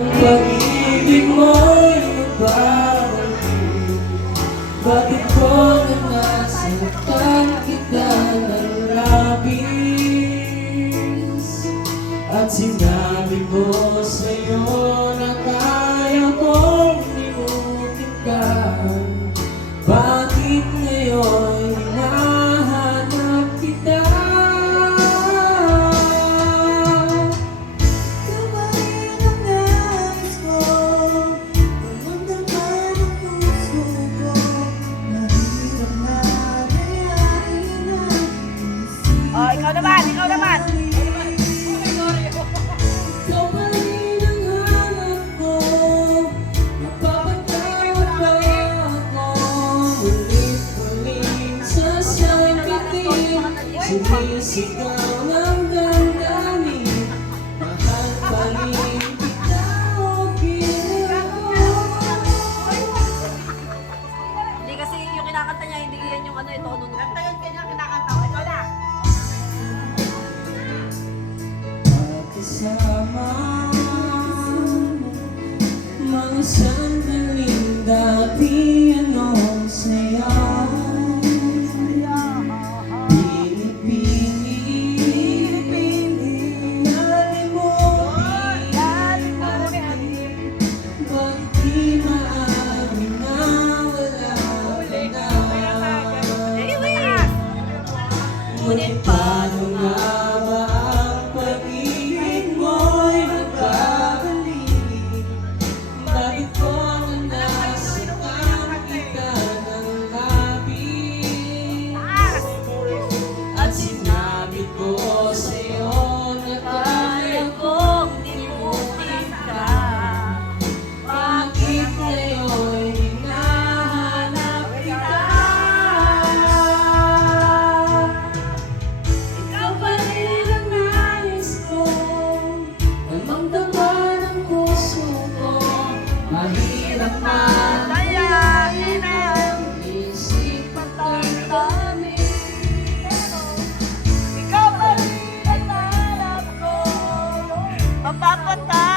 Pag-ibig mo'y nagbabalik. Bakit ko na nasaktan kita ng labis? At sinabi ko sa'yo na kaya kong limutin ka. Bakit ngayon hinahanap kita? Oh, ikaw naman, ikaw naman. Ikaw pa rin ang hanap ko. Napapatawag pa ako. Ulit-ulit sasakitin. Sumisigaw ng damdamin. Mahal pa rin kita o Hindi kasi yung kinakanta niya, hindi yan yung ano, ito, nunod. Kanta yun kanya kinakanta ko. Ito na. Kasama mga sandaling dati anong saya. Pinipili nalimutin. Bakit di maaari na wala ka na? Ngunit paano nga ba ang pag-ibig mo'y nagbabalik? Bakit ko na nasaktan kita ng labis? At sinabi ko sa'yo na kaya kong limutin ka. Bakit ngayon hinahanap kita? Ikaw pa rin ang nais ko, damang-dama ng puso ko. Mahirap man Dayain ang isip at damdamin. ikaw pa rin ang hanap ko. Mapapatay.